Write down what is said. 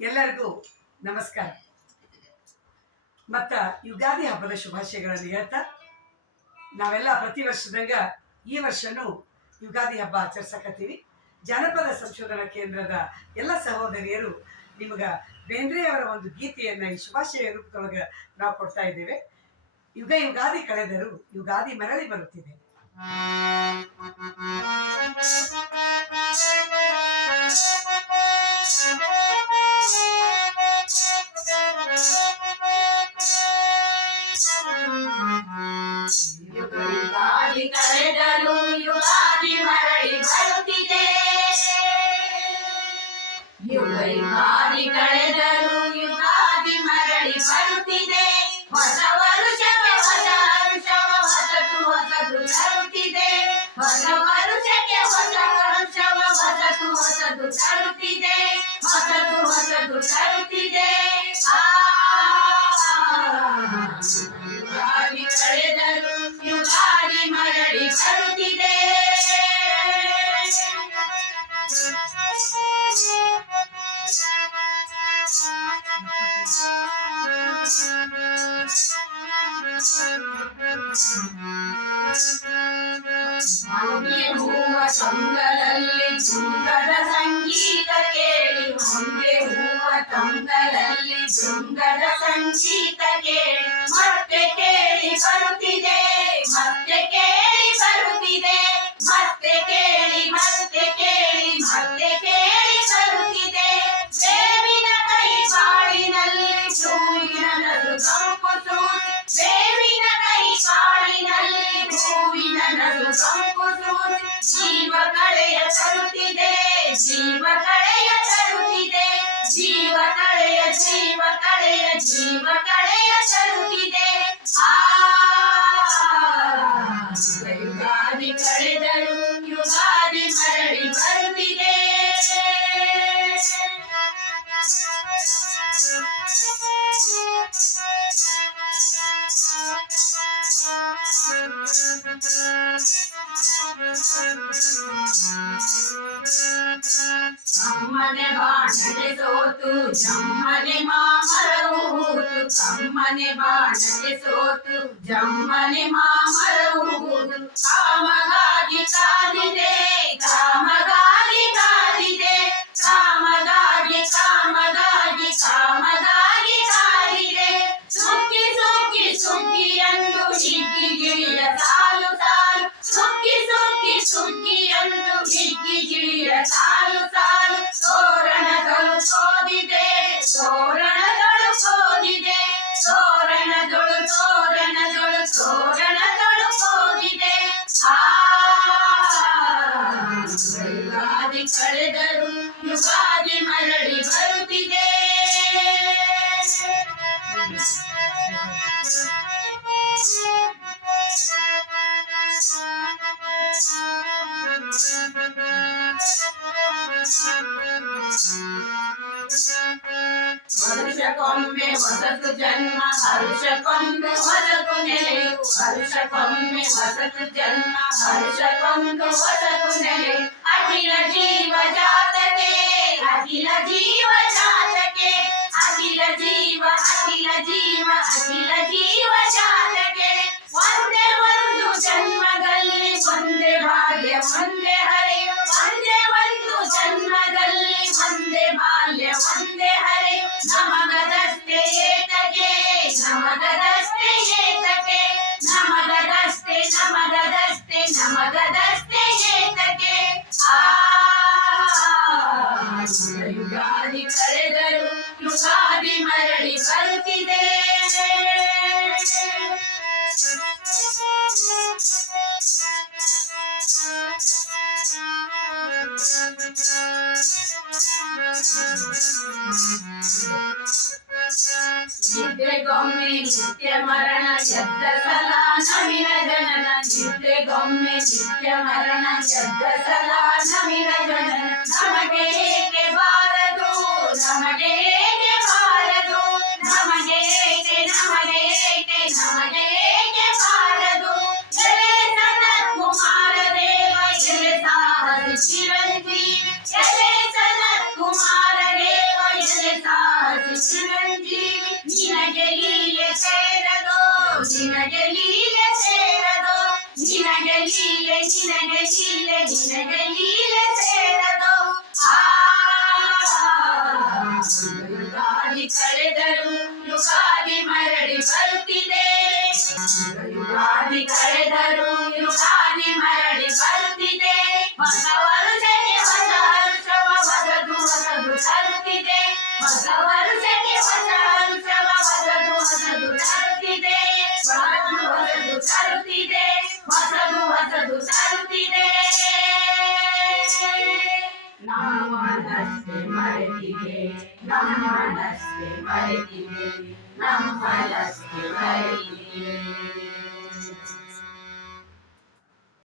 ಎಲ್ಲರಿಗೂ ನಮಸ್ಕಾರ. ಮತ್ತು ಯುಗಾದಿ ಹಬ್ಬದ ಶುಭಾಶಯಗಳನ್ನು ಹೇಳ್ತಾ ನಾವೆಲ್ಲ ಪ್ರತಿ ವರ್ಷದಂಗ ಈ ವರ್ಷನೂ ಯುಗಾದಿ ಹಬ್ಬ ಆಚರಿಸಕತ್ತೀವಿ. ಜನಪದ ಸಂಶೋಧನಾ ಕೇಂದ್ರದ ಎಲ್ಲ ಸಹೋದರಿಯರು ನಿಮಗೆ ಬೇಂದ್ರೆಯವರ ಒಂದು ಗೀತೆಯನ್ನು ಈ ಶುಭಾಶಯ ರೂಪದೊಳಗೆ ನಾವು ಕೊಡ್ತಾ ಇದ್ದೇವೆ. ಯುಗಾದಿ ಕಳೆದರೂ ಯುಗಾದಿ ಮರಳಿ ಬರುತ್ತಿದೆ. ಯುಗಾದಿ ಕಳೆದರೂ ಯುಗಾದಿ ಮರಳಿ ಬರುತ್ತಿದೆ. ಯುಗಾದಿ ಕಳೆದರೂ ಯುಗಾದಿ ಮರಳಿ ಬರುತ್ತಿದೆ. ಹೊಸ ವರುಷಕ್ಕೆ ಹೊಸ ಹರುಷವ ಹೊಸತು ಹೊಸದು ತರುತ್ತಿದೆ. ಹೊಸ ವರುಷಕ್ಕೆ ಹೊಸ ಹರುಷವ ಹೊಸತು ಹೊಸದು ತರುತ್ತಿದೆ. ಹೊಸದು ಹೊಸದು ತರುತ್ತಿದೆ. ಯುಗಾದಿ ಕಳೆದರೂ ಯುಗಾದಿ ಮರಳಿ ಬರುತ್ತಿದೆ. ಹೊಂಗೆ ಹೂವ ತೊಂಗಲಲ್ಲಿ ಶೃಂಗದ ಸಂಗೀತ ಕೇಳಿ. ಹೊಂಗೆ ಹೂವ ತೊಂಗಲಲ್ಲಿ ಶೃಂಗದ ಸಂಗೀತ ಕೇಳಿ. ಮತ್ತೆ ಕೇಳಿ ಬರುತ್ತಿದೆ. ಮತ್ತೆ ಕೇಳಿ ಬರುತ್ತಿದೆ. ಮತ್ತೆ ಕೇಳಿ ಮತ್ತೆ ಕೇಳಿ ಮತ್ತೆ ಕೇಳಿ ಬರುತ್ತಿದೆ. ಬೇವಿನ ಕೈ ಬಾಳಿನಲ್ಲಿ ಹೂವಿನ ನಡು ಕಂಪು ಸೂಸಿ. ಬೇವಿನ ಕೈ ಬಾಳಿನಲ್ಲಿ ಹೂವಿನ ನಡು ಕಂಪು ಸೂಸಿ. ಜೀವ ಕಳೆಯ ತರುತ್ತಿದೆ. ಜೀವ ಕಳೆಯ ತರುತ್ತಿದೆ. ಜೀವ ಕಳೆಯ ಜೀವ ಕಳೆಯ ಜೀವ ಕಳೆಯ ತರುತ್ತಿದೆ. ಯುಗಾದಿ ಕಳೆದರೂ ಯುಗಾದಿ ಮರಳಿ ಬರುತ್ತಿದೆ. ಕಮ್ಮನೆ ಬಾಣಕ್ಕೆ ಸೋತು ಜಮ್ಮನೆ ಮಾಮರವು ಹೂತು. ಕಮ್ಮನೆ ಬಾಣಕ್ಕೆ ಸೋತು ಜಮ್ಮನೆ ಮಾಮರವು ಹೂತು. ಕಾಮಗಾಗಿ ಕಾದಿದೆ. ಕಾಮಗಾಗಿ ಕಾದಿದೆ. ಕಾಮಗಾಗಿ ಕಾಮಗಾಗಿ ಕಾಮಗಾಗಿ ಕಾದಿದೆ. ಸುಗ್ಗಿ ಸುಗ್ಗಿ ಸುಗ್ಗಿ ಎಂದು ಹಿಗ್ಗಿಗಿಳಿಯ ಸಾಲು ಸಾಲು. ಸುಗ್ಗಿ ಸುಗ್ಗಿ ಸುಗ್ಗಿ ಎಂದು ಹಿಗ್ಗಿಗಿಳಿಯ ಸಾಲು ಸಾಲು. ತೋರಣಗಳು ಸೋದಿದೆ. ತೋರಣಗಳು ಸೋದಿದೆ. ತೋರಣಗಳು ತೋರಣಗಳು ತೋರಣಗಳು ಸೋದಿದೆ. ಯುಗಾದಿ ಕಳೆದರೂ ಯುಗಾದಿ ಮರಳಿ ಬರುತ್ತಿದೆ. ವರುಷಕ್ಕೊಮ್ಮೆ ಹೊಸತು ಜನ್ಮ ಹರುಷಕ್ಕೊಂದು ಹೊಸತು ನೆಲೆಯು. ವರುಷಕ್ಕೊಮ್ಮೆ ಹೊಸತು ಜನ್ಮ ಹರುಷಕ್ಕೊಂದು ಹೊಸತು ನೆಲೆಯು. ಅಖಿಲ ಜೀವ ಜಾತಕೆ. ಅಖಿಲ ಜೀವ ಜಾತಕೆ. ಅಖಿಲ ಜೀವ ಅಖಿಲ ಜೀವ ಅಖಿಲ ಜೀವ ಜಾತಕೆ. ಒಂದೇ ಒಂದು ಜನ್ಮದಲ್ಲಿ ಒಂದೇ ಬಾಲ್ಯ ಒಂದೇ ಹರೆಯ. ಒಂದೇ ಒಂದು ಜನ್ಮದಲ್ಲಿ ಒಂದೇ ಬಾಲ್ಯ ಒಂದೇ ಹರೆಯ. ನಮಗದಷ್ಟೇ ಏತಕೆ. ನಮಗದಷ್ಟೇ ಏತಕೆ. ನಮಗದಷ್ಟೇ ನಮಗದಷ್ಟೇ ನಮಗದಷ್ಟೇ ಏತಕೆ. ಯುಗಾದಿ ಕಳೆದರೂ ಯುಗಾದಿ ಮರಳಿ ಬರುತ್ತಿದೆ. ನಿದ್ರೆಗೊಮ್ಮೆ ನಿತ್ಯ ಮರಣ ಎದ್ದ ಸಲ ನವಿನ ಜನನ. ನಿದ್ರೆಗೊಮ್ಮೆ ನಿತ್ಯ ಮರಣ ಎದ್ದ ಸಲ ನವಿನ ಜನನ. ನಮಗೆ ಏಕೆ ಬಾರದು. ನಮಗೆ ಏಕೆ ಬಾರದು. ನಮಗೆ ಏಕೆ ನಮಗೆ ಏಕೆ ನಮಗೆ ಏಕೆ ಬಾರದು. ಎಲೆ ಸನತ್ ಕುಮಾರ ದೇವ ಎಲೆ ಸಾಹಸಿ ಚಿರಂಜೀವಿ. ಎಲೆ ಸನತ್ ಕುಮಾರ ದೇವ ಎಲೆ ಹೊಸ ವರುಷಕ್ಕೆ ಹೊಸ ವರುಷವ ಹೊಸದು ಹೊಸದು ತರುತ್ತಿದೆ ಹೊಸದು ಹೊಸದು ತರುತ್ತಿದೆ ಹೊಸದು ಹೊಸದು ತರುತ್ತಿದೆ ನಮ್ಮನಷ್ಟೇ ಮರೆತಿದೆ ನಮ್ಮನಷ್ಟೇ ಮರೆತಿದೆ ನಮ್ಮನಷ್ಟೇ ಮರೆತಿದೆ